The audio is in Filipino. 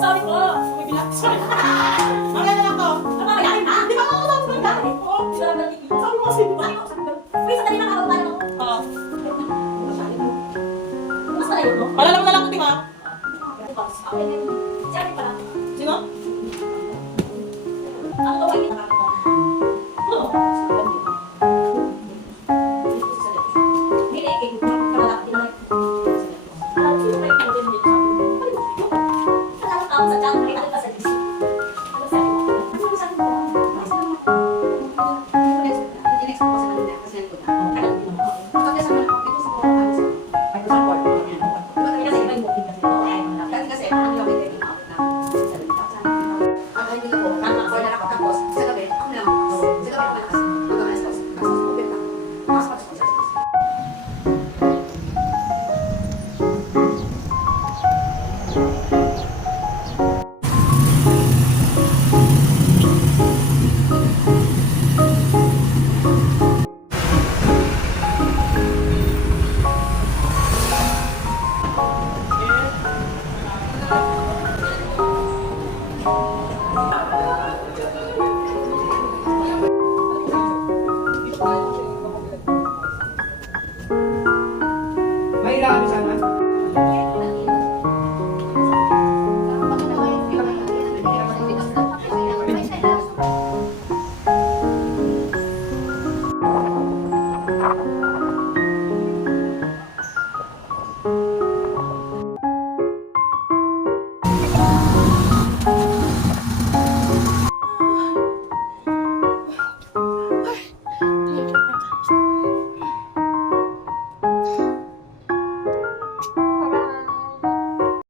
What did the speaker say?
Sorry po. Sorry. Maganda lang to. Magaling ha? Di ba ako lang magaling? Oo. Sabi mo kasi. Uy, sa dali na ako. Oo. Mas malayo mo? Malalang na lang ko, di ba? Okay. Sorry pala. Sino? Ang tawagin na ako. Oo.